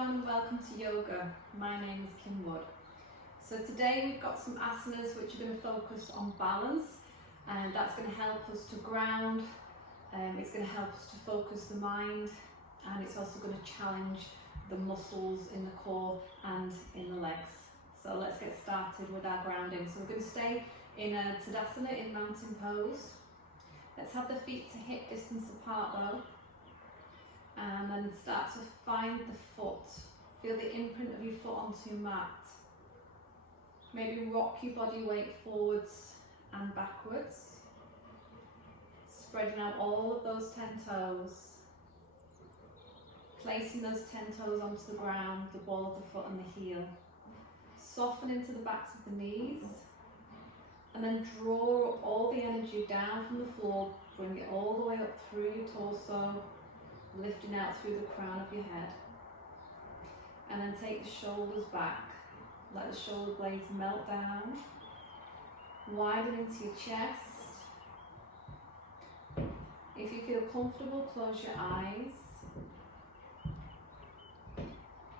everyone and welcome to yoga. My name is Kim Wood. So today we've got some asanas which are going to focus on balance, and that's going to help us to ground, it's going to help us to focus the mind, and it's also going to challenge the muscles in the core and in the legs. So let's get started with our grounding. So we're going to stay in a Tadasana, in mountain pose. Let's have the feet to hip distance apart though. And then start to find the foot. Feel the imprint of your foot onto your mat. Maybe rock your body weight forwards and backwards. Spreading out all of those 10 toes. Placing those 10 toes onto the ground, the ball of the foot and the heel. Soften into the backs of the knees. And then draw up all the energy down from the floor. Bring it all the way up through your torso. Lifting out through the crown of your head. And then take the shoulders back. Let the shoulder blades melt down. Widen into your chest. If you feel comfortable, close your eyes.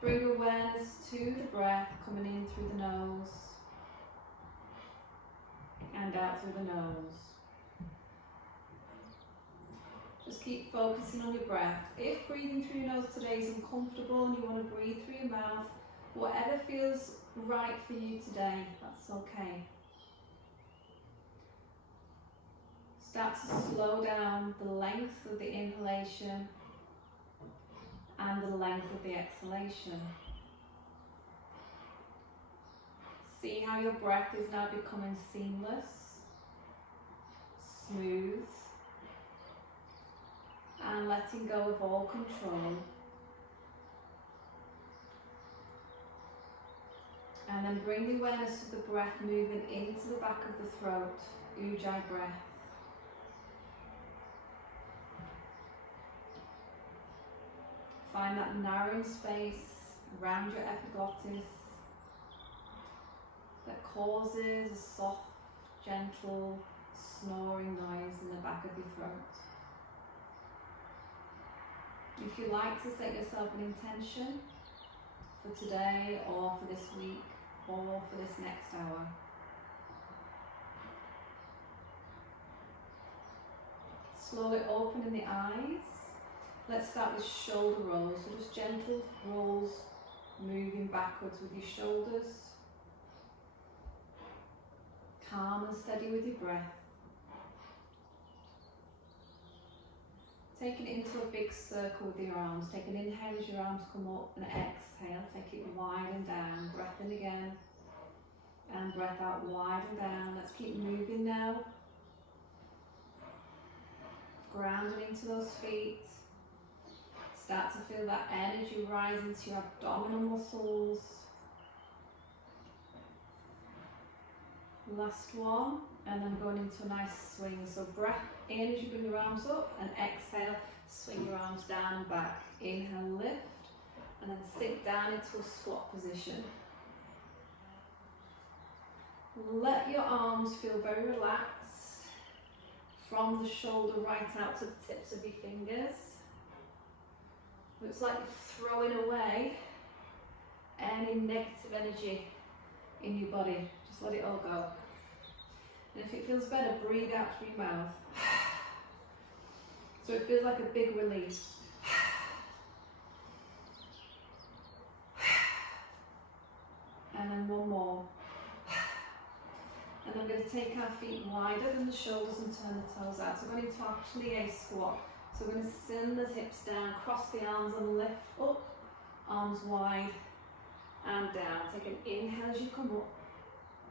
Bring awareness to the breath coming in through the nose and out through the nose. Just keep focusing on your breath. If breathing through your nose today is uncomfortable and you want to breathe through your mouth, whatever feels right for you today, that's okay. Start to slow down the length of the inhalation and the length of the exhalation. See how your breath is now becoming seamless, smooth, and letting go of all control. And then bring the awareness of the breath moving into the back of the throat, Ujjayi breath. Find that narrowing space around your epiglottis that causes a soft, gentle, snoring noise in the back of your throat. If you like to set yourself an intention for today or for this week or for this next hour. Slowly opening the eyes. Let's start with shoulder rolls. So just gentle rolls, moving backwards with your shoulders. Calm and steady with your breath. Taking it into a big circle with your arms. Take an inhale as your arms come up and exhale. Take it wide and down. Breath in again. And breath out wide and down. Let's keep moving now. Grounding into those feet. Start to feel that energy rise into your abdominal muscles. Last one. And then going into a nice swing. So breath in as you bring your arms up, and exhale, swing your arms down and back. Inhale, lift, and then sink down into a squat position. Let your arms feel very relaxed from the shoulder right out to the tips of your fingers. Looks like you're throwing away any negative energy in your body. Just let it all go. And if it feels better, breathe out through your mouth. So it feels like a big release. And then one more. And then we're going to take our feet wider than the shoulders and turn the toes out. So we're going into our plie squat. So we're going to send the hips down, cross the arms and lift up. Arms wide and down. Take an inhale as you come up.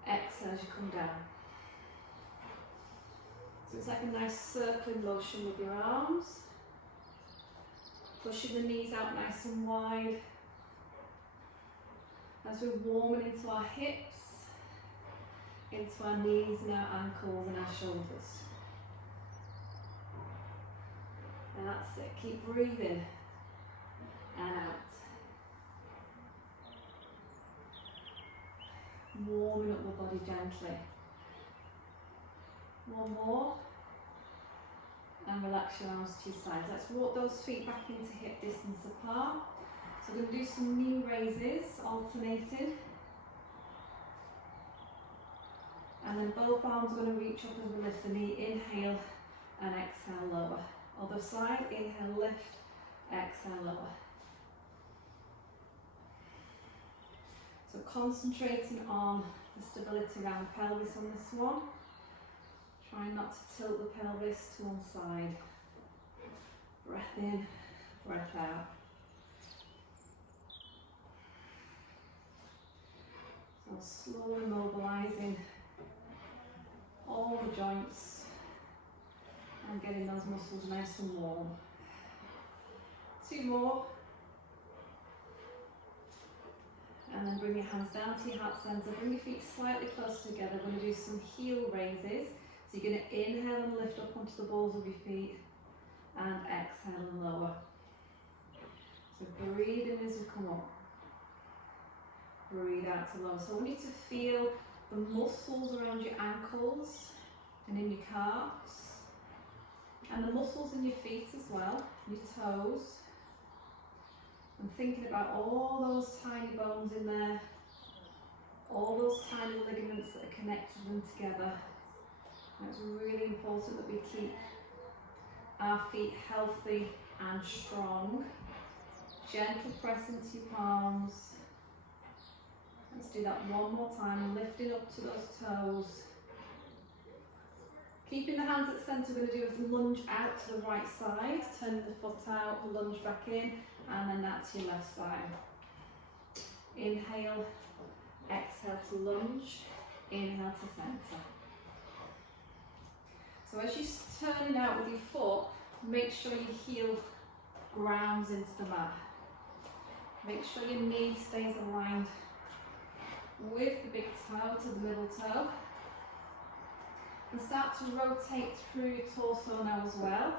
Exhale as you come down. So it's like a nice circling motion with your arms. Pushing the knees out nice and wide. As we're warming into our hips, into our knees and our ankles and our shoulders. And that's it. Keep breathing and out. Warming up the body gently. One more. And relax your arms to your sides. Let's walk those feet back into hip distance apart. So we're going to do some knee raises, alternating. And then both arms are going to reach up as we lift the knee. Inhale and exhale, lower. Other side, inhale, lift, exhale, lower. So concentrating on the stability around the pelvis on this one. Try not to tilt the pelvis to one side. Breath in, breath out. So slowly mobilising all the joints and getting those muscles nice and warm. 2 more. And then bring your hands down to your heart centre. Bring your feet slightly closer together. We're going to do some heel raises. So you're going to inhale and lift up onto the balls of your feet and exhale and lower. So breathe in as you come up. Breathe out to lower. So I want you to feel the muscles around your ankles and in your calves. And the muscles in your feet as well, your toes. And thinking about all those tiny bones in there, all those tiny ligaments that are connected them together. And it's really important that we keep our feet healthy and strong. Gentle press into your palms. Let's do that one more time, lifting up to those toes. Keeping the hands at the centre, we're going to do a lunge out to the right side, turn the foot out, lunge back in, and then that to your left side. Inhale, exhale to lunge, inhale to centre. So as you're turning out with your foot, make sure your heel grounds into the mat. Make sure your knee stays aligned with the big toe to the middle toe. And start to rotate through your torso now as well.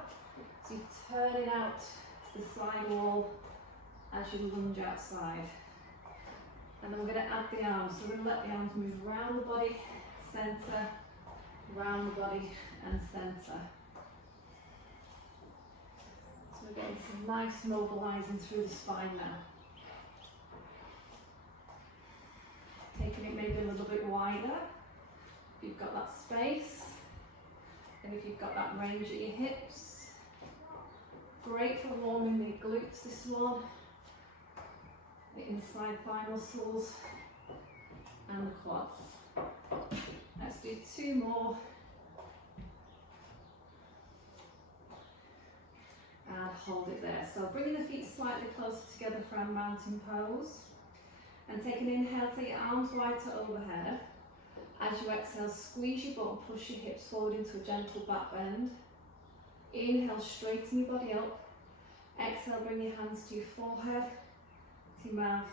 So you're turning out to the side wall as you lunge outside. And then we're going to add the arms. So we're going to let the arms move around the body, centre, round the body and centre. So we're getting some nice mobilising through the spine now. Taking it maybe a little bit wider. If you've got that space, and if you've got that range at your hips. Great for warming the glutes, this one. The inside thigh muscles and the quads. Let's do 2 more. And hold it there. So bringing the feet slightly closer together for our mountain pose. And take an inhale, take your arms wide to overhead. As you exhale, squeeze your butt and push your hips forward into a gentle back bend. Inhale, straighten your body up. Exhale, bring your hands to your forehead, to your mouth,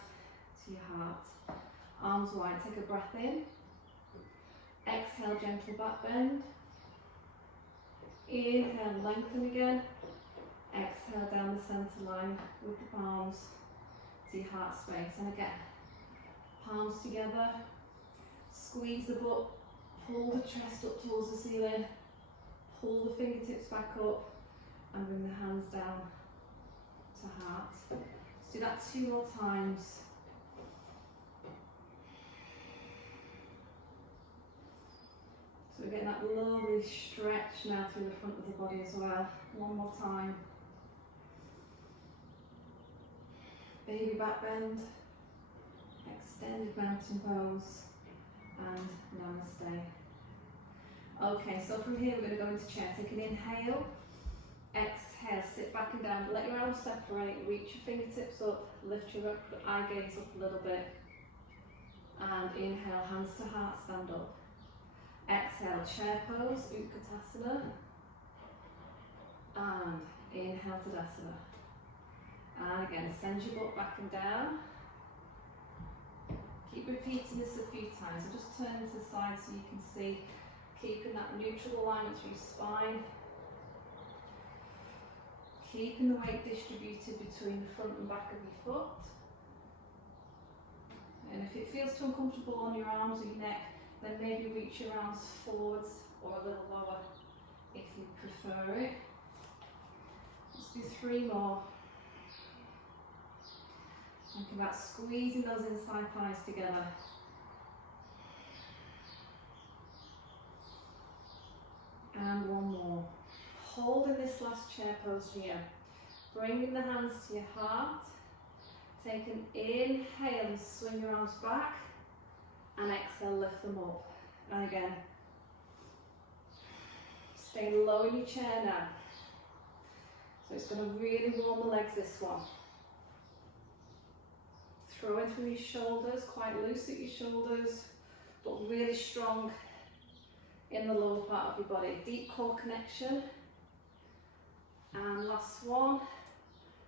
to your heart. Arms wide, take a breath in. Exhale, gentle back bend. Inhale, lengthen again. Exhale, down the centre line with the palms to your heart space. And again, palms together. Squeeze the butt, pull the chest up towards the ceiling, pull the fingertips back up and bring the hands down to heart. Let's do that 2 more times. So we're getting that lovely stretch now through the front of the body as well. 1 more time. Baby back bend, extended mountain pose. And namaste. Okay, so from here we're going to go into chair. Take an inhale, exhale, sit back and down, let your arms separate, reach your fingertips up, lift your eye gaze up a little bit, and inhale, hands to heart, stand up. Exhale, chair pose, Utkatasana, and inhale, Tadasana. And again, send your butt back and down. Keep repeating this a few times. So just turn to the side so you can see, keeping that neutral alignment through your spine. Keeping the weight distributed between the front and back of your foot. And if it feels too uncomfortable on your arms or your neck, then maybe reach your arms forwards or a little lower if you prefer it. Let's do 3 more. Think about squeezing those inside thighs together. And one more. Holding this last chair pose here. Bringing the hands to your heart. Take an inhale and swing your arms back. And exhale, lift them up. And again. Stay low in your chair now. So it's going to really warm the legs, this one. Throwing through your shoulders, quite loose at your shoulders, but really strong in the lower part of your body. Deep core connection. And last one.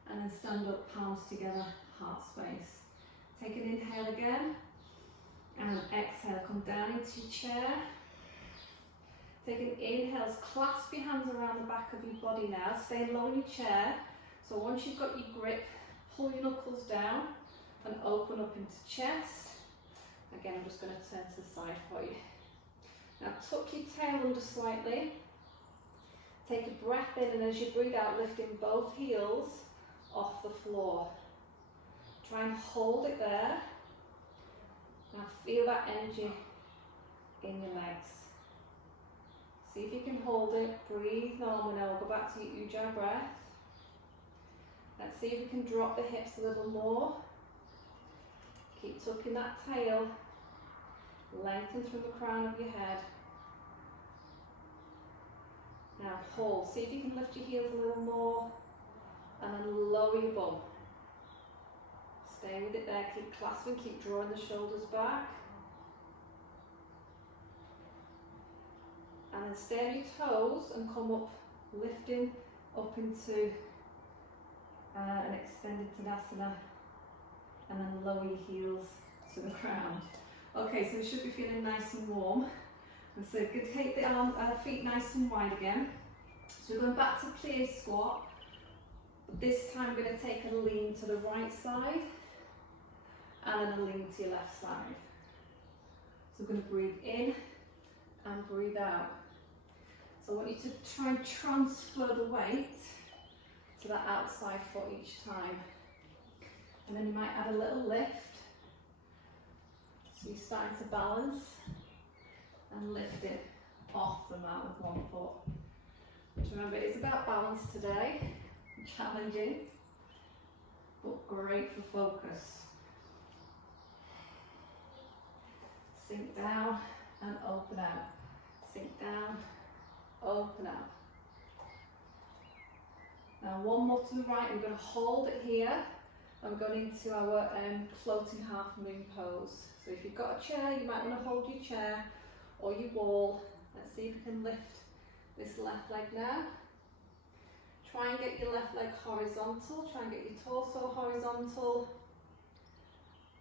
And then stand up, palms together, heart space. Take an inhale again. And exhale, come down into your chair. Take an inhale, clasp your hands around the back of your body now. Stay low in your chair. So once you've got your grip, pull your knuckles down and open up into chest. Again, I'm just going to turn to the side for you. Now tuck your tail under slightly. Take a breath in, and as you breathe out, lifting both heels off the floor. Try and hold it there. Now feel that energy in your legs. See if you can hold it. Breathe normal now. Go back to your Ujjayi breath. Let's see if you can drop the hips a little more. Keep tucking that tail. Lengthen through the crown of your head. Now hold. See if you can lift your heels a little more. And then lower your bum. Stay with it there. Keep clasping. Keep drawing the shoulders back. And then stay on your toes and come up, lifting up into an extended Tadasana, and then lower your heels to the ground. Okay, so we should be feeling nice and warm. And so good, take the feet nice and wide again. So we're going back to plie squat, but this time we're going to take a lean to the right side, and then a lean to your left side. So we're going to breathe in and breathe out. So I want you to try and transfer the weight to that outside foot each time. And then you might add a little lift. So you're starting to balance and lift it off the mat with one foot. But remember, it's about balance today. Challenging, but great for focus. Sink down and open out. Sink down, open out. Now one more to the right, we're going to hold it here, and we're going into our floating half moon pose. So if you've got a chair, you might want to hold your chair or your wall. Let's see if you can lift this left leg now. Try and get your left leg horizontal, try and get your torso horizontal.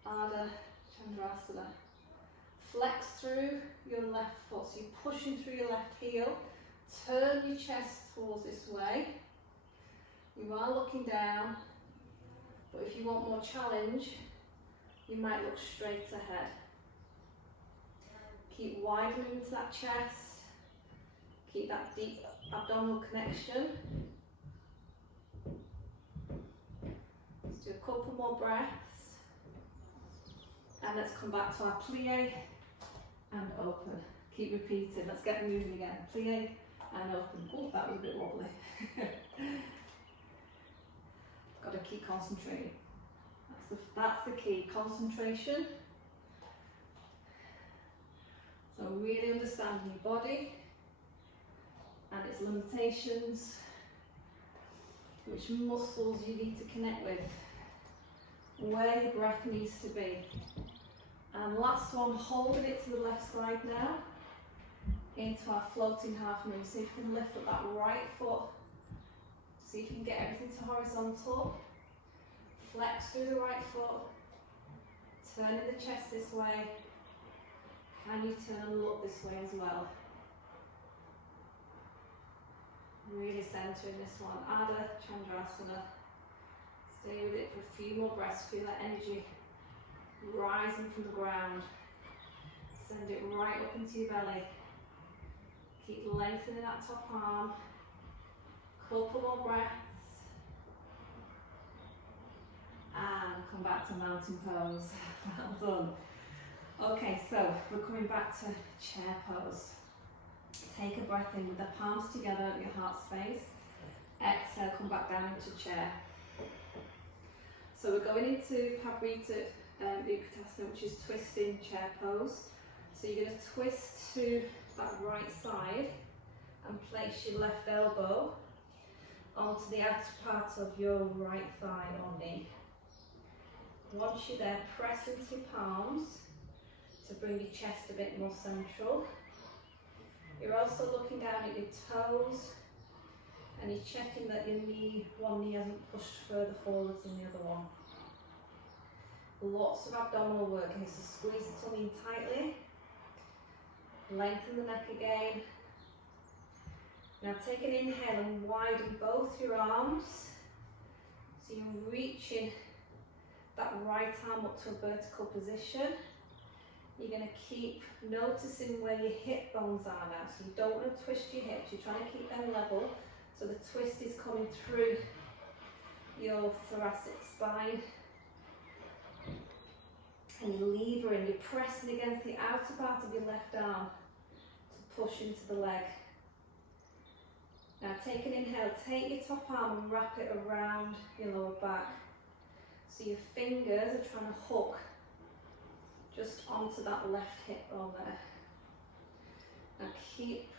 Ardha Chandrasana. Flex through your left foot, so you're pushing through your left heel. Turn your chest towards this way. You are looking down, but if you want more challenge, you might look straight ahead. Keep widening into that chest. Keep that deep abdominal connection. Let's do a couple more breaths. And let's come back to our plie and open. Keep repeating. Let's get moving again. Plie and open. Oh, that was a bit wobbly. Got to keep concentrating. That's the key. Concentration. So really understanding your body and its limitations, which muscles you need to connect with, where your breath needs to be. And last one, holding it to the left side now, into our floating half moon. See if you can lift up that right foot. See if you can get everything to horizontal. Flex through the right foot. Turning the chest this way. Can you turn and look this way as well? Really centering this one. Ardha Chandrasana. Stay with it for a few more breaths. Feel that energy rising from the ground. Send it right up into your belly. Keep lengthening that top arm. Couple more breaths. And welcome back to mountain pose. Well done. Okay, so we're coming back to chair pose. Take a breath in with the palms together at your heart space. Exhale, come back down into chair. So we're going into Parivrtta Utkatasana, which is twisting chair pose. So you're going to twist to that right side and place your left elbow onto the outer part of your right thigh or knee. Once you're there, press into your palms to bring your chest a bit more central. You're also looking down at your toes and you're checking that your one knee hasn't pushed further forwards than the other one. Lots of abdominal work here, so squeeze the tummy in tightly. Lengthen the neck again. Now take an inhale and widen both your arms. So you're reaching that right arm up to a vertical position. You're going to keep noticing where your hip bones are now. So you don't want to twist your hips, you're trying to keep them level. So the twist is coming through your thoracic spine. And you're levering, you're pressing against the outer part of your left arm to push into the leg. Now take an inhale, take your top arm and wrap it around your lower back. So your fingers are trying to hook just onto that left hip bone there. Now keep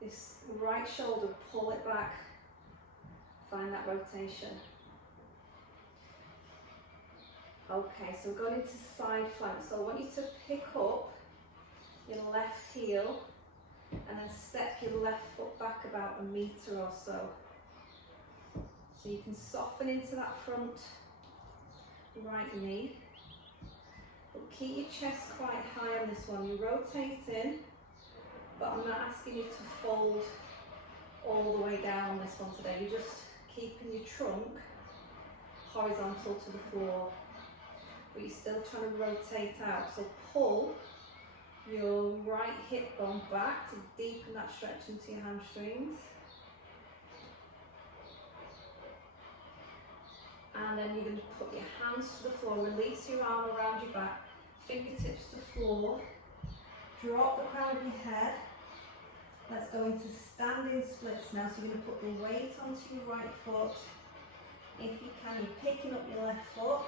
this right shoulder, pull it back, find that rotation. Okay, so we're going into side flank. So I want you to pick up your left heel and then step your left foot back about 1 metre or so. So you can soften into that front right knee. But keep your chest quite high on this one. You're rotating, but I'm not asking you to fold all the way down on this one today. You're just keeping your trunk horizontal to the floor. But you're still trying to rotate out. So pull your right hip bone back to deepen that stretch into your hamstrings. And then you're going to put your hands to the floor, release your arm around your back, fingertips to floor, drop the crown of your head. Let's go into standing splits now. So you're going to put the weight onto your right foot. If you can, you're picking up your left foot,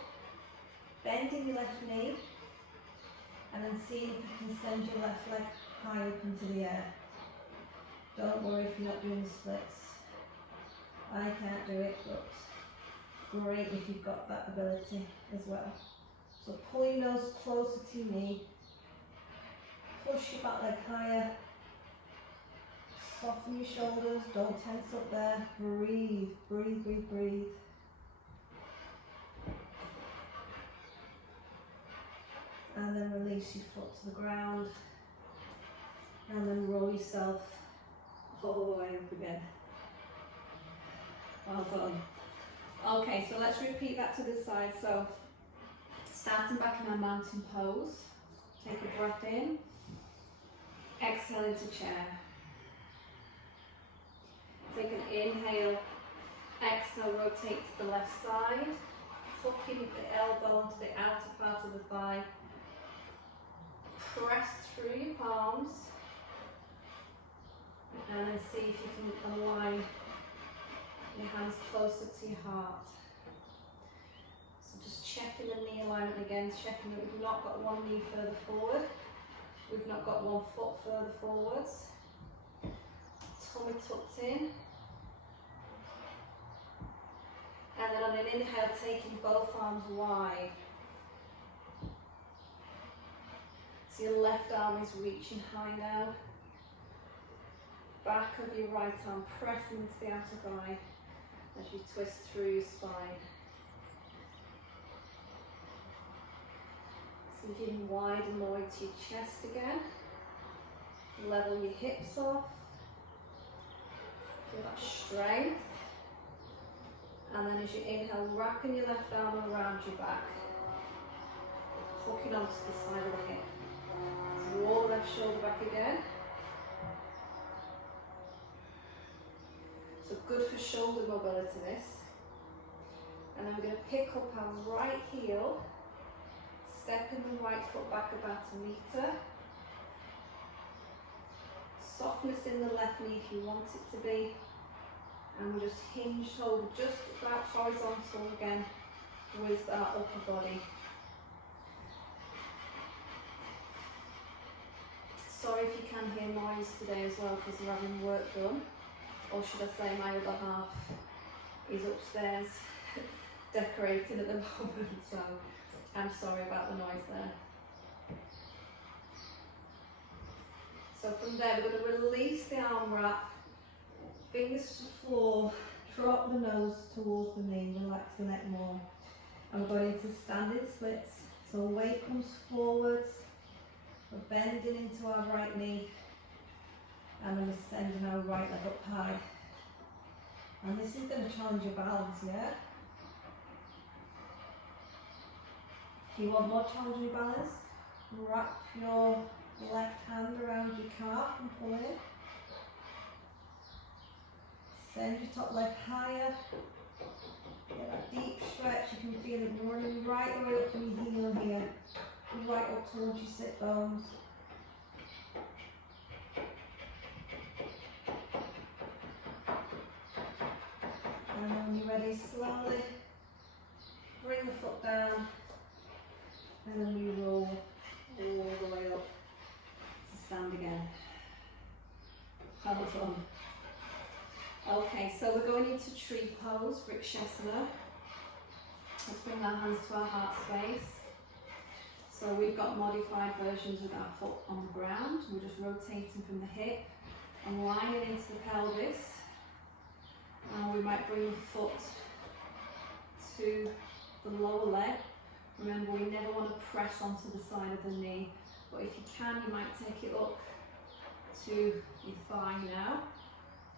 bending your left knee, and then seeing if you can send your left leg high up into the air. Don't worry if you're not doing the splits. I can't do it, but great if you've got that ability as well. So pull your nose closer to your knee, push your back leg higher, soften your shoulders, don't tense up there, breathe, breathe, breathe, breathe. And then release your foot to the ground. And then roll yourself all the way up again. Well done. Okay, so let's repeat that to this side. So, starting back in our mountain pose. Take a breath in. Exhale into chair. Take an inhale. Exhale, rotate to the left side. Hooking the elbow onto the outer part of the thigh. Press through your palms and then see if you can align your hands closer to your heart. So just checking the knee alignment again, checking that we've not got one knee further forward, we've not got one foot further forwards, tummy tucked in, and then on an inhale taking both arms wide. So your left arm is reaching high now. Back of your right arm pressing into the outer thigh as you twist through your spine. So you can widen more into your chest again. Level your hips off. Feel that strength. And then as you inhale, wrapping your left arm around your back. Hooking onto the side of the hip. Draw left shoulder back again. So good for shoulder mobility this. And then we're going to pick up our right heel, step in the right foot back about a metre. Softness in the left knee if you want it to be. And we just hinge over just about horizontal again with our upper body. Sorry if you can hear noise today as well because we're having work done. Or should I say my other half is upstairs decorating at the moment, so I'm sorry about the noise there. So from there we're going to release the arm wrap, fingers to the floor, drop the nose towards the knee, relax the neck more. And we're going into standing splits. So weight comes forwards, we're bending into our right knee, and then we're sending our right leg up high. And this is going to challenge your balance, yeah? If you want more challenging your balance, wrap your left hand around your calf and pull in. Send your top leg higher. Get that deep stretch, you can feel it running right the way up from your heel here, right up towards your sit bones. And then when you're ready, slowly bring the foot down, and then we roll all the way up to stand again. Well done. Okay, so we're going into tree pose, Vrikshasana. Let's bring our hands to our heart space. So we've got modified versions with our foot on the ground. We're just rotating from the hip and lining into the pelvis. And we might bring the foot to the lower leg. Remember, we never want to press onto the side of the knee, but if you can, you might take it up to your thigh now.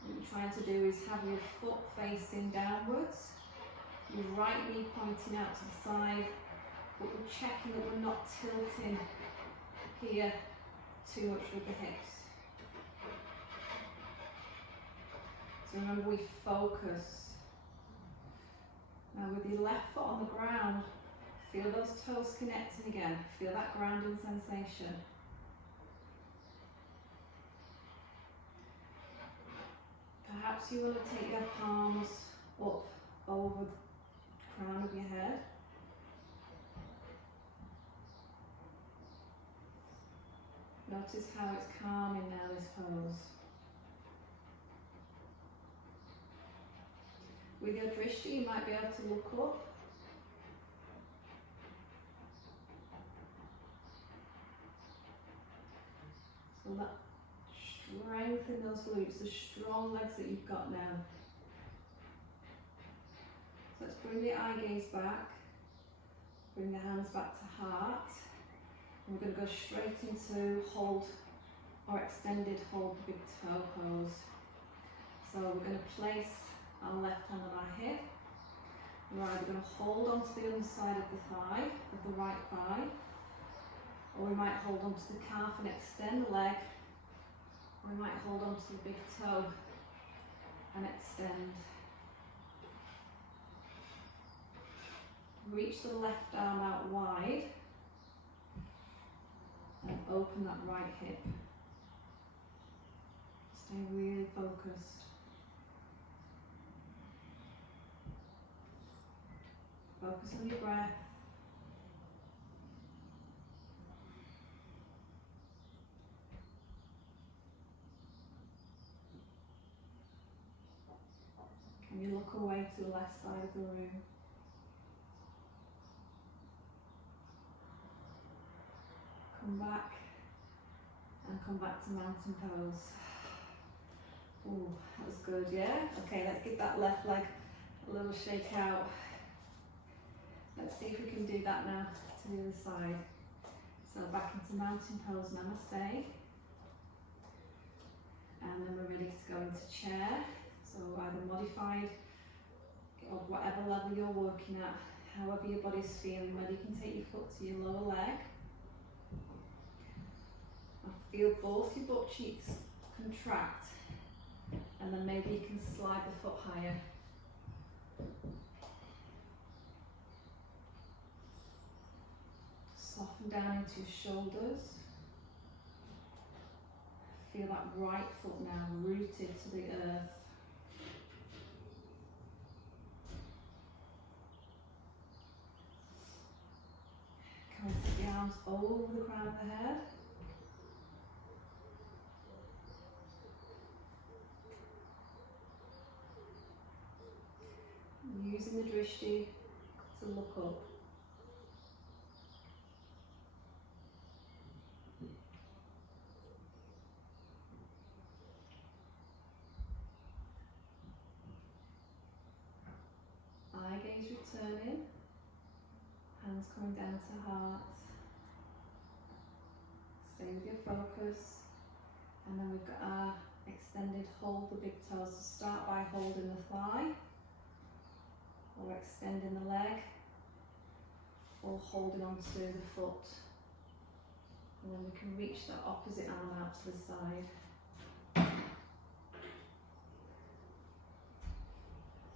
What you're trying to do is have your foot facing downwards, your right knee pointing out to the side, but we're checking that we're not tilting here too much with the hips. So remember, we focus. Now with your left foot on the ground, feel those toes connecting again, feel that grounding sensation. Perhaps you want to take your palms up over the crown of your head. Notice how it's calming now, this pose. With your drishti, you might be able to look up. So that strengthen those glutes, the strong legs that you've got now. So let's bring the eye gaze back, bring the hands back to heart. And we're going to go straight into hold or extended hold big toe pose. So we're going to place our left hand on our hip. We're either going to hold onto the other side of the thigh, of the right thigh, or we might hold onto the calf and extend the leg. We might hold on to the big toe and extend. Reach the left arm out wide and open that right hip. Stay really focused. Focus on your breath. Can you look away to the left side of the room? Come back and come back to mountain pose. Ooh, that was good, yeah? Okay, let's give that left leg a little shake out. Let's see if we can do that now to the other side. So back into mountain pose, namaste. And then we're ready to go into chair. So either modified or whatever level you're working at, however your body's feeling, whether you can take your foot to your lower leg. And feel both your butt cheeks contract, and then maybe you can slide the foot higher. down into your shoulders. Feel that right foot now rooted to the earth. Come and take the arms over the crown of the head. Using the drishti to look up. Eye gaze returning, hands coming down to heart. Stay with your focus, and then we've got our extended hold the big toes. So start by holding the thigh, or extending the leg, or holding onto the foot. And then we can reach the opposite arm out to the side.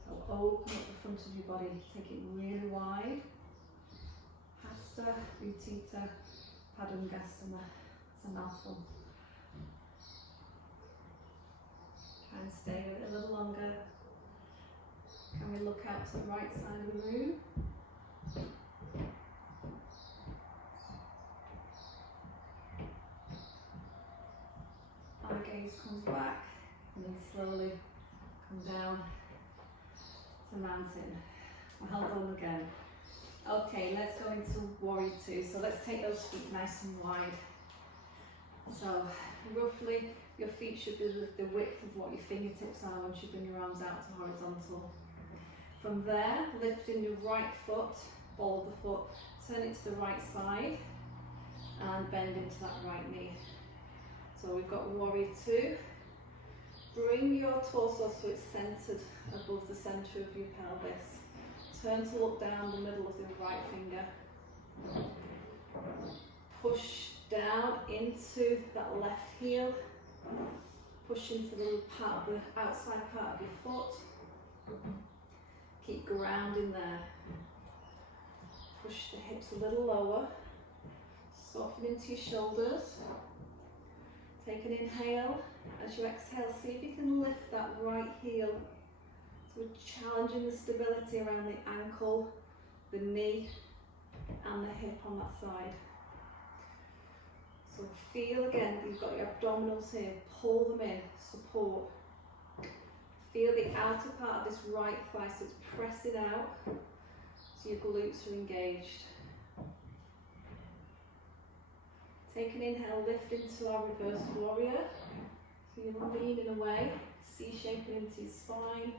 So open up the front of your body, take it really wide. Hasta Utthita Padangastana. It's a mouthful. Try and stay with it a little longer. Can we look out to the right side of the room? Our gaze comes back and then slowly come down to mountain. Well done again. Okay, let's go into warrior two. So let's take those feet nice and wide. So roughly your feet should be the width of what your fingertips are once you bring your arms out to horizontal. From there, lifting your right foot, ball the foot, turn it to the right side and bend into that right knee. So we've got warrior two. Bring your torso so it's centered above the center of your pelvis. Turn to look down the middle of the right finger. Push down into that left heel. Push into the part of the outside part of your foot. Keep grounding there. Push the hips a little lower. Soften into your shoulders. Take an inhale. As you exhale, see if you can lift that right heel. So we're challenging the stability around the ankle, the knee, and the hip on that side. So feel again, you've got your abdominals here, pull them in, support. Feel the outer part of this right thigh, so it's pressing out, so your glutes are engaged. Take an inhale, lift into our reverse warrior. So you're leaning away, C-shaping into your spine.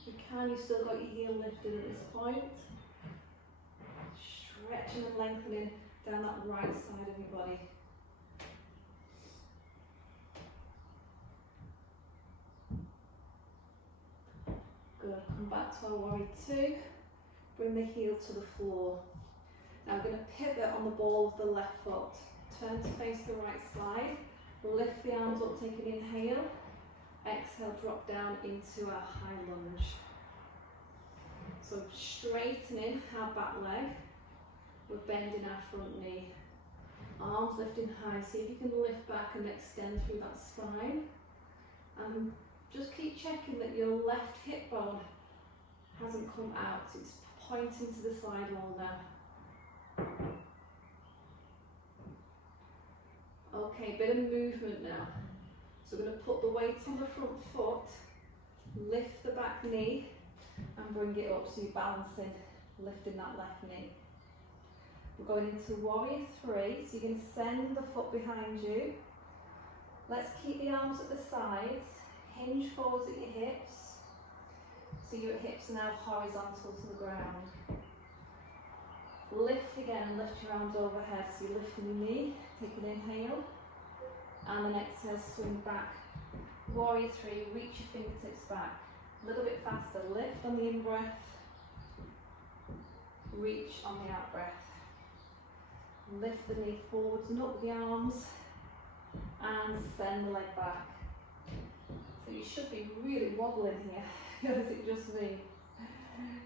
If you can, you've still got your heel lifted at this point. Stretching and lengthening down that right side of your body. Good, come back to our warrior two. Bring the heel to the floor. Now we're going to pivot on the ball of the left foot. Turn to face the right side. Lift the arms up, take an inhale. Exhale, drop down into our high lunge. So straightening our back leg. We're bending our front knee. Arms lifting high. See if you can lift back and extend through that spine. And just keep checking that your left hip bone hasn't come out. It's pointing to the side wall now. Okay, bit of movement now. So we're going to put the weight on the front foot, lift the back knee and bring it up so you're balancing, lifting that left knee. We're going into warrior three, so you're going to send the foot behind you. Let's keep the arms at the sides, hinge forwards at your hips, so your hips are now horizontal to the ground. Lift again and lift your arms overhead, so you're lifting your knee, take an inhale, and then exhale, swing back. Warrior three, reach your fingertips back. A little bit faster, lift on the in-breath, reach on the out-breath. Lift the knee forwards and up with the arms, and send the leg back. So you should be really wobbling here, or is it just me?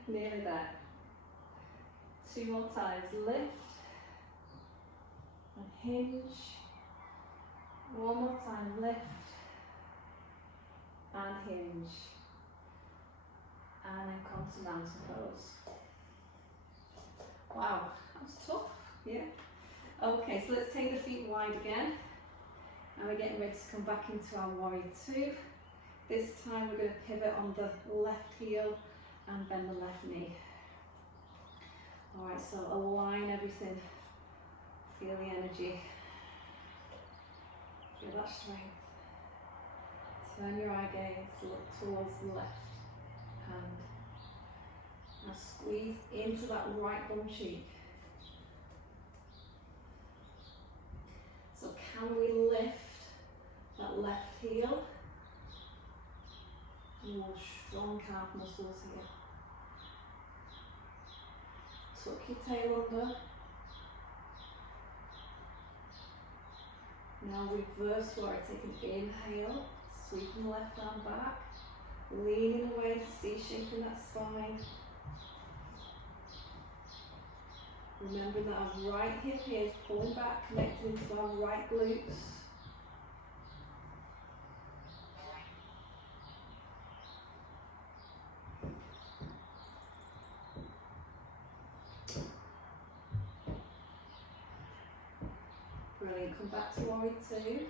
Nearly there. Two more times, lift and hinge. One more time, lift and hinge. And then come to mountain pose. Wow, that was tough, yeah. Okay, so let's take the feet wide again. And we're getting ready to come back into our warrior two. This time we're going to pivot on the left heel and bend the left knee. Alright, so align everything. Feel the energy. Feel that strength. Turn your eye gaze, look towards the left hand. Now squeeze into that right bum cheek. So can we lift that left heel? More strong calf muscles here. Tuck your tail under. Now reverse warrior, take an inhale, sweeping the left arm back, leaning away, C-shaping that spine. Remember that our right hip here is pulling back, connecting into our right glutes. Brilliant, come back to warrior two.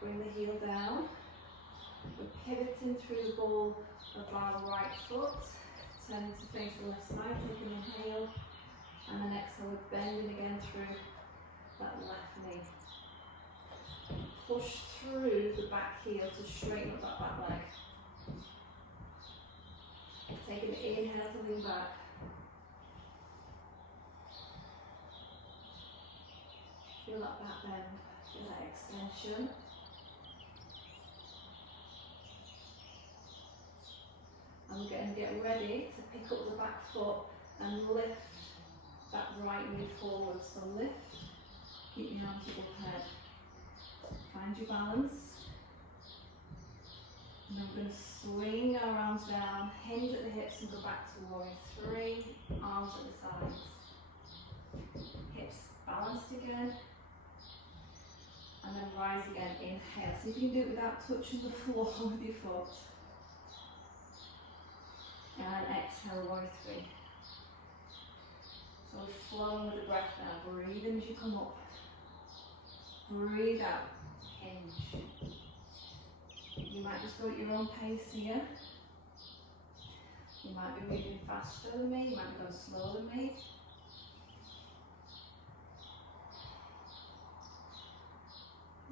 Bring the heel down. We're pivoting through the ball of our right foot. Turning to face the left side, taking an inhale. And then exhale, we're bending again through that left knee. Push through the back heel to straighten up that back leg. Take an inhale to lean back. Feel that back bend, feel that extension. And we're going to get ready to pick up the back foot and lift that right knee forward. So lift, keep your arms above head. Find your balance. And then we're going to swing our arms down, hinge at the hips and go back to warrior three. Arms at the sides. Hips balanced again. And then rise again, inhale. See if you can do it without touching the floor with your foot. And exhale, warrior three. So we're flowing with the breath now. Breathe in as you come up. Breathe out, hinge. You might just go at your own pace here. You might be moving faster than me, you might be going slower than me.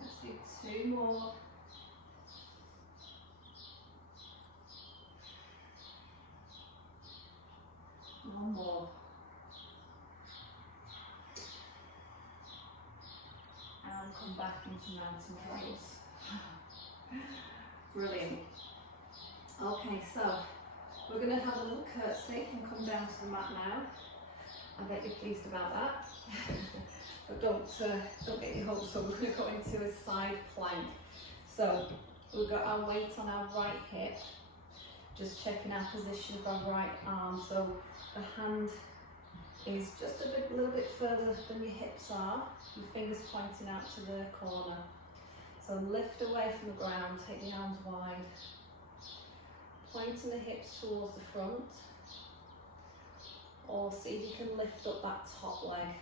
Let's do two more. One more. And come back into mountain pose. Brilliant. Okay, so we're going to have a little curtsy and come down to the mat now. I bet you're pleased about that. But don't get your hopes up. We're going to go into a side plank. So we've got our weight on our right hip. Just checking our position of our right arm. So the hand is just a little bit further than your hips are. Your fingers pointing out to the corner. So lift away from the ground, take the arms wide. Pointing the hips towards the front. Or see if you can lift up that top leg.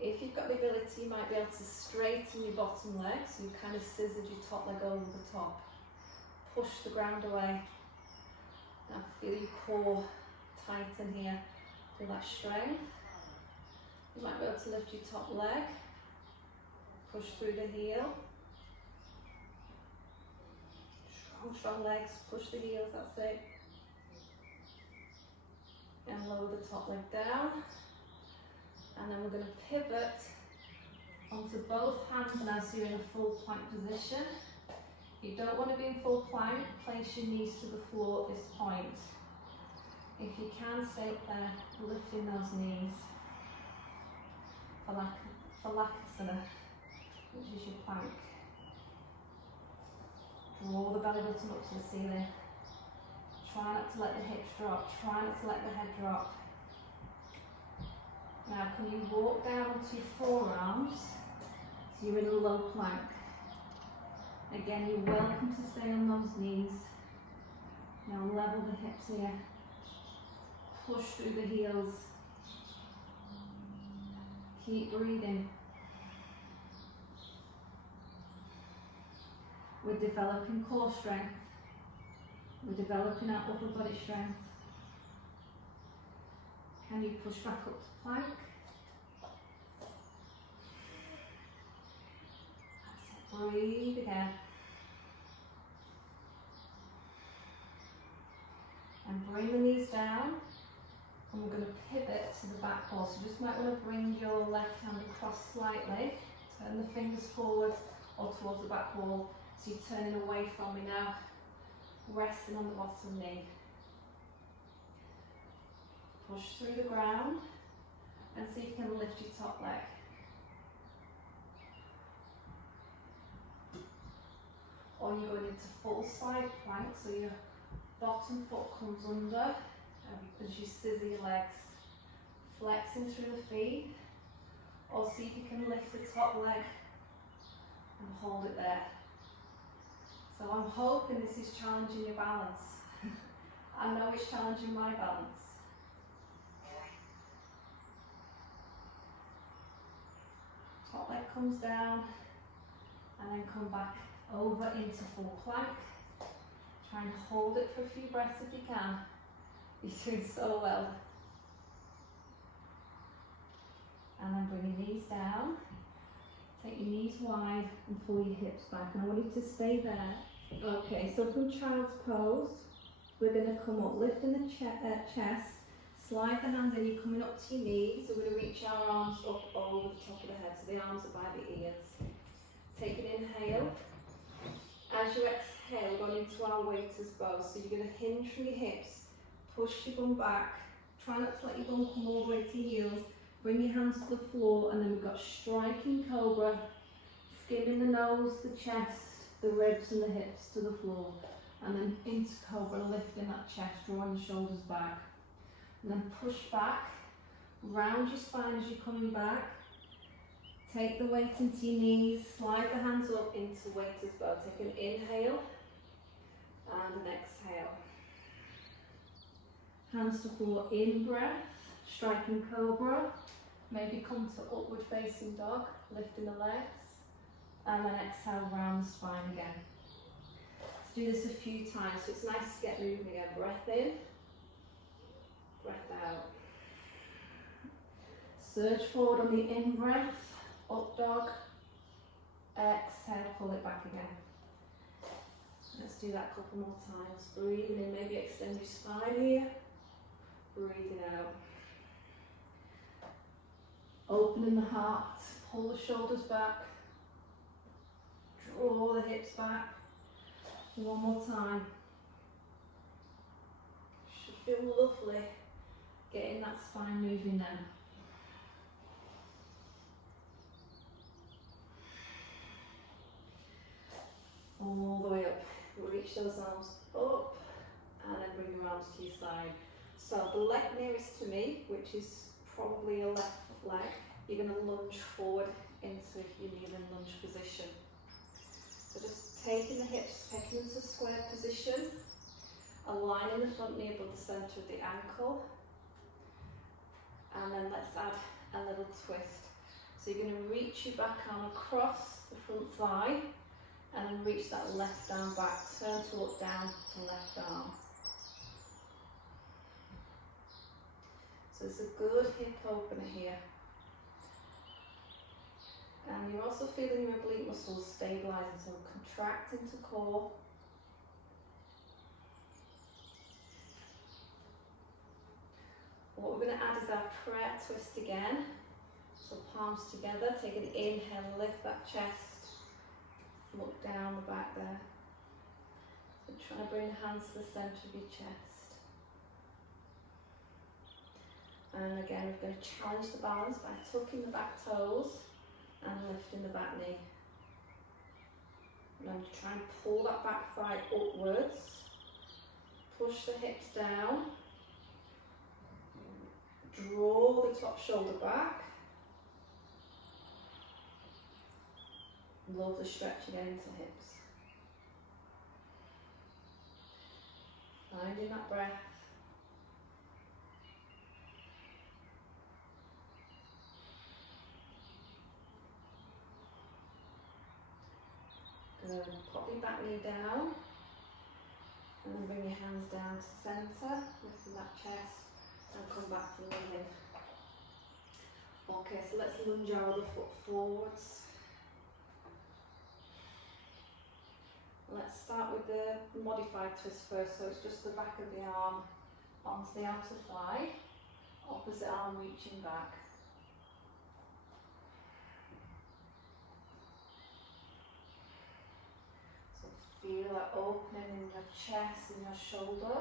If you've got the ability, you might be able to straighten your bottom leg, so you've kind of scissored your top leg over the top. Push the ground away. Now feel your core tighten here. Feel that strength. You might be able to lift your top leg. Push through the heel. Strong legs, push the heels, that's it. And lower the top leg down. And then we're going to pivot onto both hands now, so you're in a full plank position. If you don't want to be in full plank, place your knees to the floor at this point. If you can, stay up there, lifting those knees. Falakasana, which is your plank. Draw the belly button up to the ceiling. Try not to let the hips drop, try not to let the head drop. Now can you walk down onto your forearms so you're in a low plank. Again, you're welcome to stay on those knees. Now level the hips here. Push through the heels. Keep breathing. We're developing core strength. We're developing our upper body strength. Can you push back up to plank? That's it. Breathe again. And bring the knees down. And we're going to pivot to the back wall. So you just might want to bring your left hand across slightly. Turn the fingers forward or towards the back wall. So you're turning away from me now, resting on the bottom knee. Push through the ground and see if you can lift your top leg. Or you're going into full side plank, so your bottom foot comes under as you scissor your legs, flexing through the feet. Or see if you can lift the top leg and hold it there. So I'm hoping this is challenging your balance. I know it's challenging my balance. Top leg comes down and then come back over into full plank. Try and hold it for a few breaths if you can. You're doing so well. And then bring your knees down. Take your knees wide and pull your hips back. And I want you to stay there. Okay, so from child's pose, we're going to come up, lifting the chest, slide the hands in, you're coming up to your knees. So we're going to reach our arms up over the top of the head, so the arms are by the ears. Take an inhale. As you exhale, going into our waiter's bow. So you're going to hinge from your hips, push your bum back, try not to let your bum come all the way to your heels. Bring your hands to the floor, and then we've got striking cobra, skimming the nose, the chest, the ribs and the hips to the floor. And then into cobra, lifting that chest, drawing the shoulders back. And then push back, round your spine as you're coming back. Take the weight into your knees, slide the hands up into waiter's bow. Take an inhale and an exhale. Hands to floor, in breath, striking cobra. Maybe come to upward facing dog, lifting the legs, and then exhale round the spine again. Let's do this a few times, so it's nice to get moving again. Breath in, breath out. Surge forward on the in breath, up dog, exhale, pull it back again. Let's do that a couple more times. Breathing in, maybe extend your spine here, breathing out. Opening the heart, pull the shoulders back, draw the hips back. One more time. Should feel lovely getting that spine moving then. All the way up. Reach those arms up and then bring your arms to your side. So the leg nearest to me, which is probably a left leg, you're going to lunge forward into your kneeling lunge position. So just taking the hips, taking them to square position, aligning the front knee above the centre of the ankle, and then let's add a little twist. So you're going to reach your back arm across the front thigh, and then reach that left arm back, turn to look down to left arm. So it's a good hip opener here. And you're also feeling your oblique muscles stabilising, so contract into core. What we're going to add is our prayer twist again. So palms together, take an inhale, lift that chest, look down the back there. So try to bring the hands to the centre of your chest. And again, we're going to challenge the balance by tucking the back toes and lifting the back knee. And then try and pull that back thigh upwards. Push the hips down. Draw the top shoulder back. Love the stretch again into hips. Finding that breath. Good. Pop your back knee down. And then bring your hands down to centre, lifting that chest, and come back to kneeling. Okay, so let's lunge our other foot forwards. Let's start with the modified twist first, so it's just the back of the arm onto the outer thigh, opposite arm reaching back. So feel that opening in your chest and your shoulder.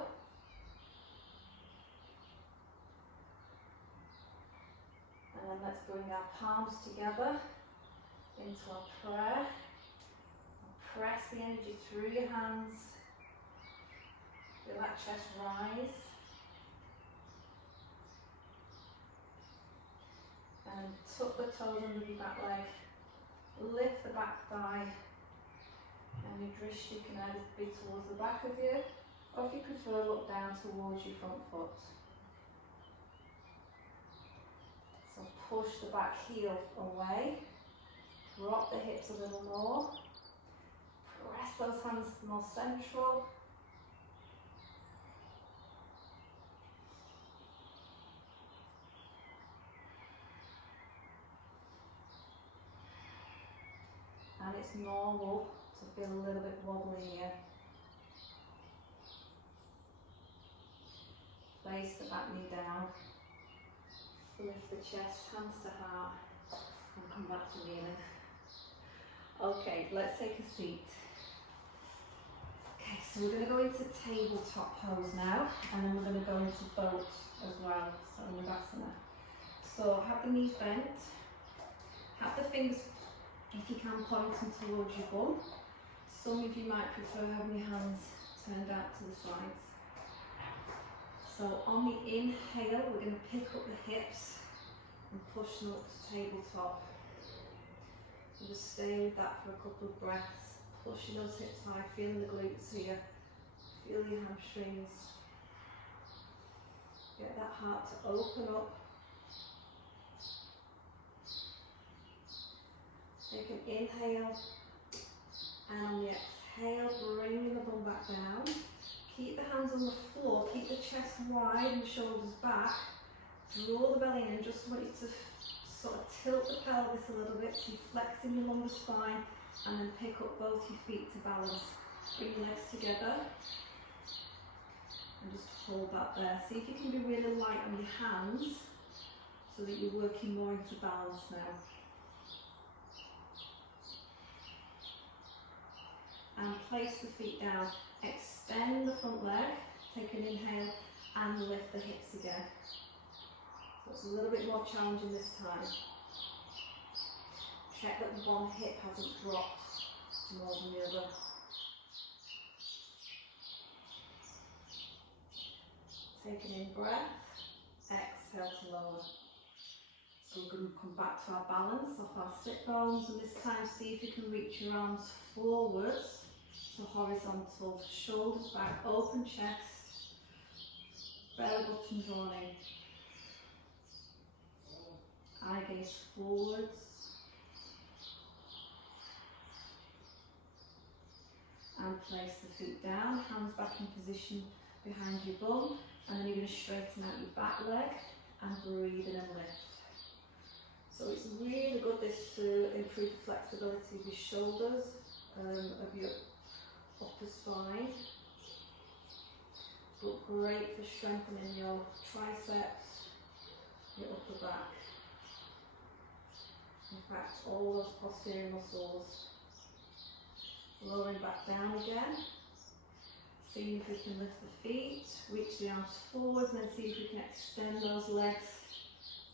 And then let's bring our palms together into our prayer. Press the energy through your hands. Feel that chest rise. And tuck the toes under your back leg. Lift the back thigh. And your drishti can either be towards the back of you, or if you prefer, look down towards your front foot. So push the back heel away. Drop the hips a little more. Press those hands more central. And it's normal to feel a little bit wobbly here. Place the back knee down. Lift the chest, hands to heart, and come back to kneeling. Okay, let's take a seat. Okay, so we're going to go into tabletop pose now, and then we're going to go into boat as well, so Navasana. So have the knees bent, have the fingers, if you can, pointing towards your bum. Some of you might prefer having your hands turned out to the sides. So on the inhale, we're going to pick up the hips and push them up to tabletop. So just stay with that for a couple of breaths, pushing those hips high, feeling the glutes here, feel your hamstrings. Get that heart to open up. Take an inhale, and on the exhale, bring the bum back down. Keep the hands on the floor, keep the chest wide and shoulders back. Draw the belly in, just want you to sort of tilt the pelvis a little bit, so you're flexing your lumbar spine, and then pick up both your feet to balance. Bring your legs together, and just hold that there. See if you can be really light on your hands, so that you're working more into balance now. And place the feet down. Extend the front leg, take an inhale, and lift the hips again. So it's a little bit more challenging this time. Check that one hip hasn't dropped more than the other. Take an in breath, exhale to lower. So we're going to come back to our balance off our sit bones, and this time see if you can reach your arms forwards. So horizontal, shoulders back, open chest, belly button drawn in. Eye gaze forwards. And place the feet down, hands back in position behind your bum, and then you're going to straighten out your back leg and breathe in and lift. So it's really good this to improve the flexibility of your shoulders, of your upper spine, but great for strengthening your triceps, your upper back. In fact, all those posterior muscles. Lowering back down again. See if we can lift the feet, reach the arms forwards, and then see if we can extend those legs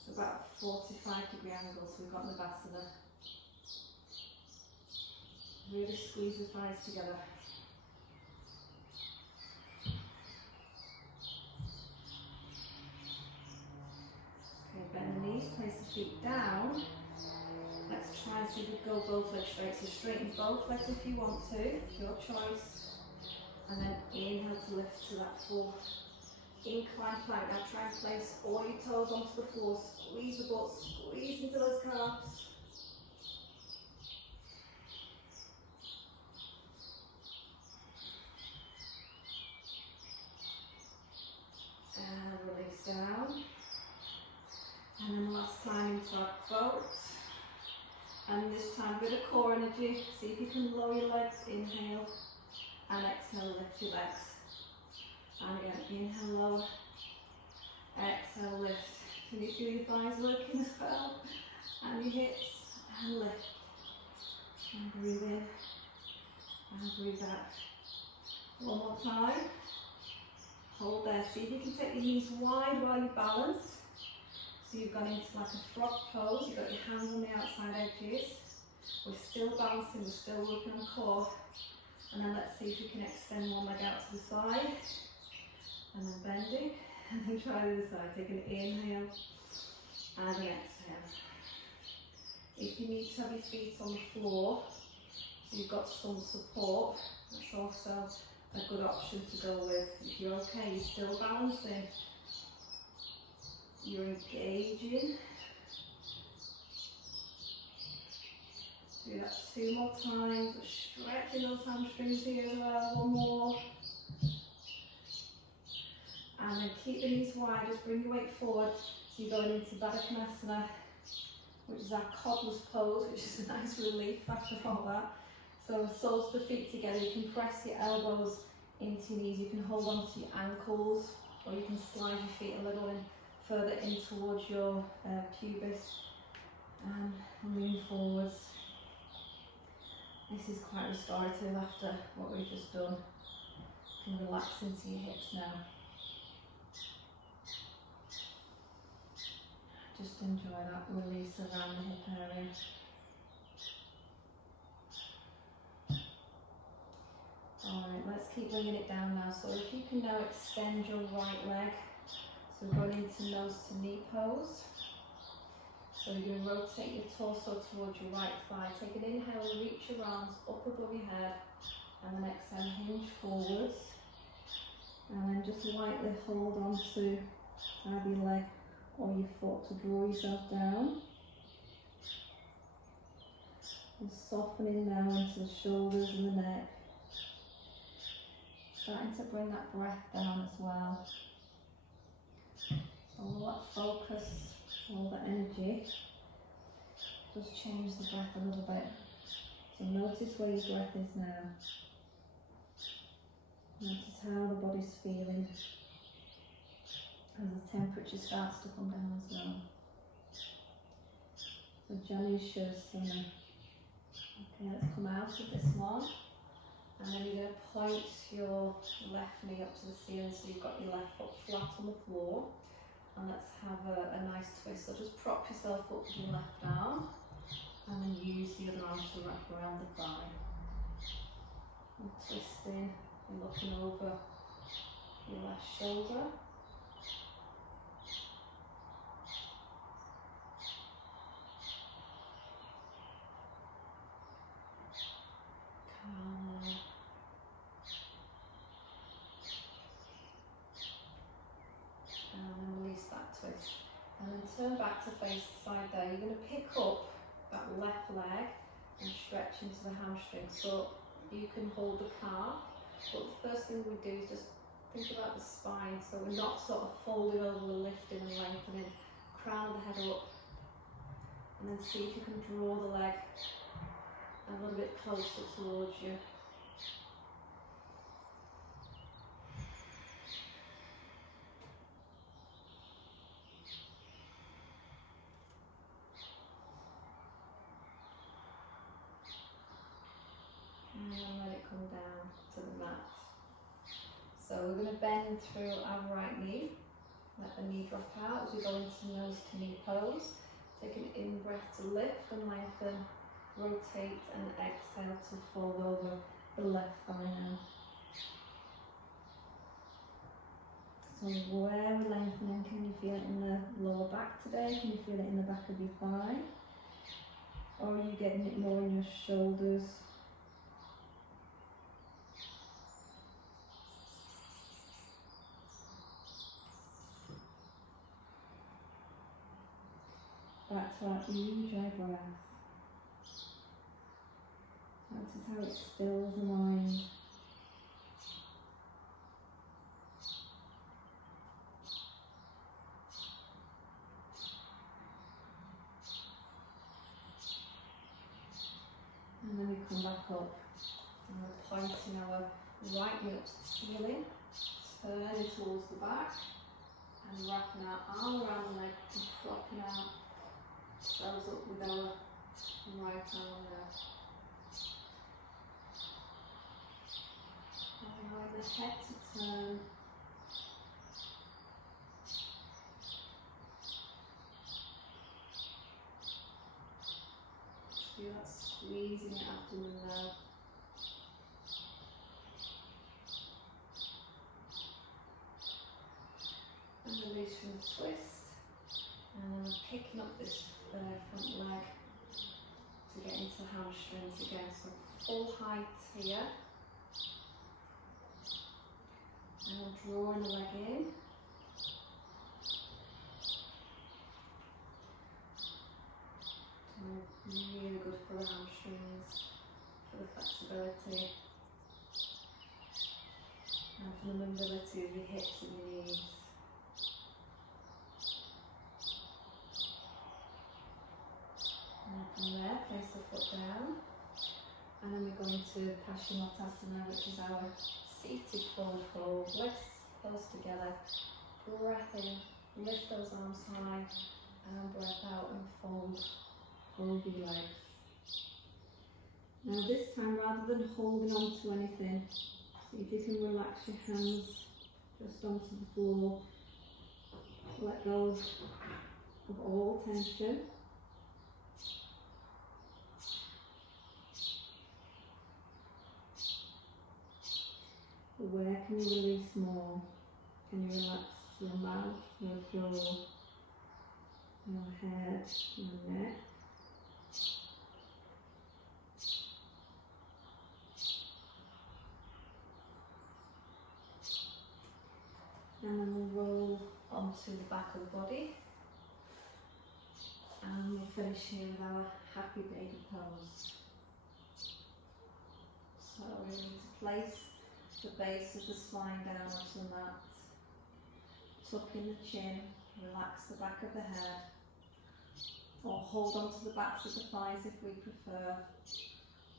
to about a 45-degree angle. So we've got Navasana. Really squeeze the thighs together. feet down, let's try and see if we go both legs straight. So straighten both legs if you want to, your choice. And then inhale to lift to that full incline plank. Now try and place all your toes onto the floor. Squeeze the butt, squeeze into those calves. And release down. And then last time into our boat. And this time with a core energy, see if you can lower your legs, inhale, and exhale, lift your legs. And again, inhale, lower, exhale, lift. Can you feel your thighs working as well? And your hips, and lift. And breathe in, and breathe out. One more time. Hold there. See if you can take your knees wide while you balance. So you've gone into like a frog pose. You've got your hands on the outside edges. We're still balancing, we're still working on core. And then let's see if you can extend one leg out to the side. And then bending. And then try the other side. Take an inhale and an exhale. If you need to have your feet on the floor, so you've got some support, that's also a good option to go with. If you're okay, you're still balancing. You're engaging. Do that 2 more times. Stretching those hamstrings here as well. One more. And then keep the knees wide. Just bring your weight forward. So you're going into Baddha Konasana, which is our cobbler's pose, which is a nice relief after all that. So soles of the feet together. You can press your elbows into your knees. You can hold on to your ankles, or you can slide your feet a little further in towards your pubis and lean forwards. This is quite restorative after what we've just done. You can relax into your hips now. Just enjoy that release around the hip area. Alright, let's keep bringing it down now. So if you can now extend your right leg. So we're going into nose to knee pose. So you're going to rotate your torso towards your right thigh. Take an inhale and reach your arms up above your head. And then exhale, hinge forwards. And then just lightly hold on to either your leg or your foot to draw yourself down. And softening now into the shoulders and the neck. Starting to bring that breath down as well. All that focus, all that energy, just change the breath a little bit. So notice where your breath is now. Notice how the body's feeling as the temperature starts to come down as well. So Janu Sirsasana. Okay, let's come out of this one. And then you're going to point your left knee up to the ceiling, so you've got your left foot flat on the floor. And let's have a nice twist. So just prop yourself up with your left arm, and then use the other arm to wrap around the thigh. And twisting and looking over your left shoulder. Calmly. And then release that twist. And then turn back to face the side there. You're going to pick up that left leg and stretch into the hamstring. So you can hold the calf, but the first thing we do is just think about the spine. So we're not sort of folding over, we're lifting and lengthening. Crown of the head up. And then see if you can draw the leg a little bit closer towards you. And then let it come down to the mat. So we're going to bend through our right knee. Let the knee drop out as we go into nose to knee pose. Take an in breath to lift and lengthen. Rotate and exhale to fold over the left thigh now. So where we're lengthening, can you feel it in the lower back today? Can you feel it in the back of your thigh? Or are you getting it more in your shoulders? Back to our Ujjayi breath. Notice how it stills the mind. And then we come back up and we're pointing our right knee up to the ceiling, turning towards the back and wrapping our arm around the leg and propping ourselves up with our right arm there. Allowing the head to turn. Feel that squeezing your abdomen there. And release from the twist. And then we're picking up this front leg to get into hamstrings again. So full height here. And then drawing the leg in. Really good for the hamstrings, for the flexibility, and for the mobility of your hips and your knees. And from there, place the foot down, and then we're going to Paschimottanasana, which is our seated forward fold. Legs close together, breath in, lift those arms high, and breath out and fold over your legs. Now this time, rather than holding on to anything, see if you can relax your hands just onto the floor. Let go of all tension. Where can you release more? Can you relax your mouth, your jaw, your head, your neck? And then we'll roll onto the back of the body. And we'll finish here with our happy baby pose. So we're going to place the base of the spine down onto the mat. Tuck in the chin, relax the back of the head. Or hold onto the backs of the thighs if we prefer.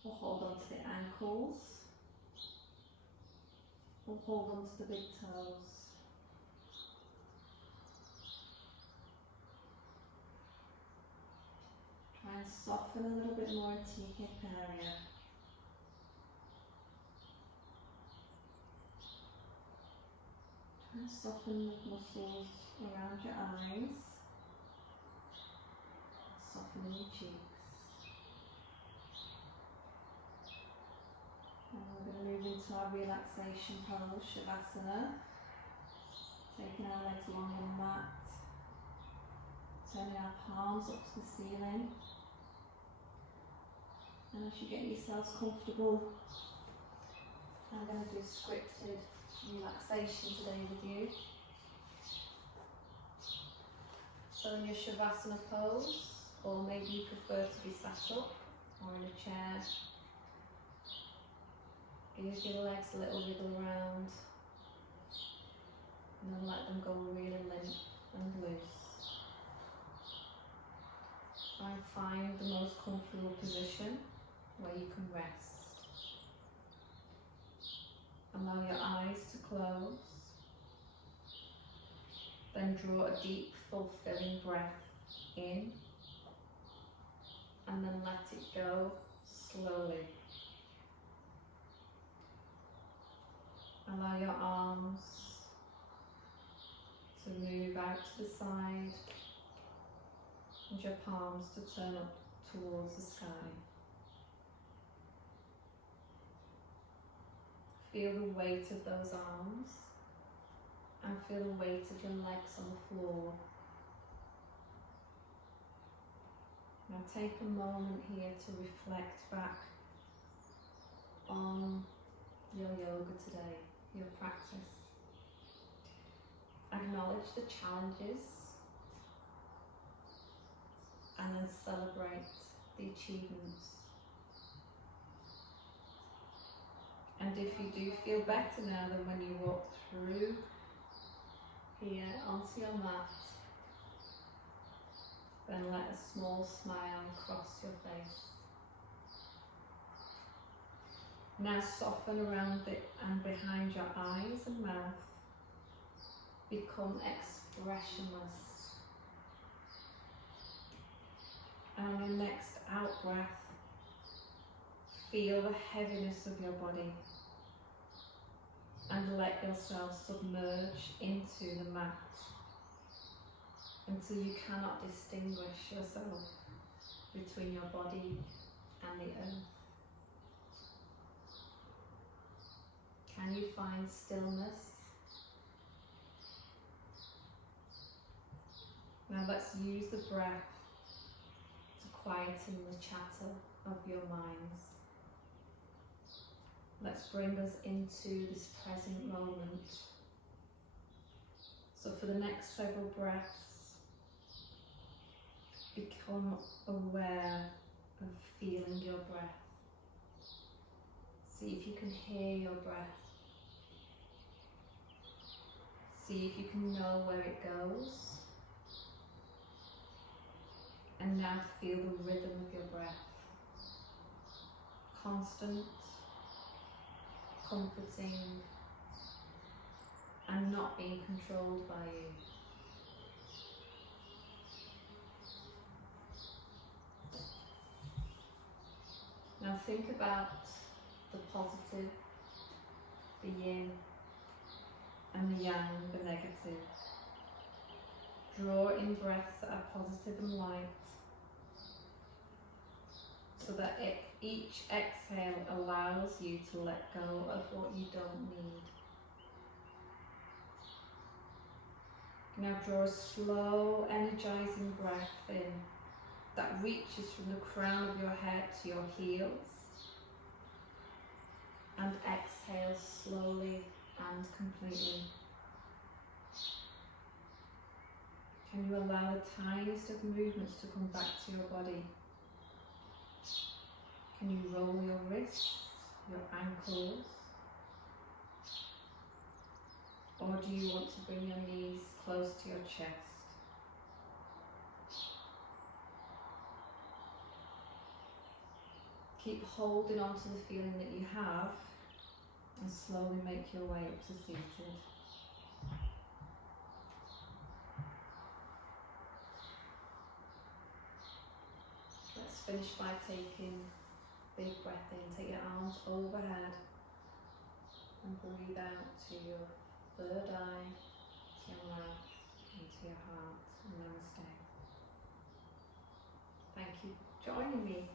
Or hold onto the ankles. Or hold onto the big toes. Try and soften a little bit more into your hip area. Try and soften the muscles around your eyes. Soften in your cheeks. And we're going to move into our relaxation pose, Shavasana. Taking our legs along on the mat. Turning our palms up to the ceiling. And as you get yourselves comfortable, I'm going to do scripted relaxation today with you. So in your Shavasana pose, or maybe you prefer to be sat up or in a chair, give your legs a little wiggle around and then let them go really limp and loose. Try and find the most comfortable position where you can rest. Allow your eyes to close. Then draw a deep, fulfilling breath in. And then let it go slowly. Allow your arms to move out to the side and your palms to turn up towards the sky. Feel the weight of those arms and feel the weight of your legs on the floor. Now take a moment here to reflect back on your yoga today, your practice. Acknowledge the challenges and then celebrate the achievements. And if you do feel better now than when you walked through here onto your mat, then let a small smile cross your face. Now soften around it and behind your eyes and mouth. Become expressionless. And on your next out breath, feel the heaviness of your body and let yourself submerge into the mat until you cannot distinguish yourself between your body and the earth. Can you find stillness? Now let's use the breath to quieten the chatter of your minds. Let's bring us into this present moment. So for the next several breaths, become aware of feeling your breath. See if you can hear your breath. See if you can know where it goes. And now feel the rhythm of your breath. Constant, comforting, and not being controlled by you. Now think about the positive, the yin, and the yang, the negative. Draw in breaths that are positive and light, so that each exhale allows you to let go of what you don't need. Now draw a slow, energizing breath in that reaches from the crown of your head to your heels, and exhale slowly and completely. Can you allow the tiniest of movements to come back to your body? Can you roll your wrists, your ankles? Or do you want to bring your knees close to your chest? Keep holding on to the feeling that you have and slowly make your way up to seated. Let's finish by taking a big breath in. Take your arms overhead and breathe out to your third eye, to your mouth, and to your heart. Namaste. Thank you for joining me.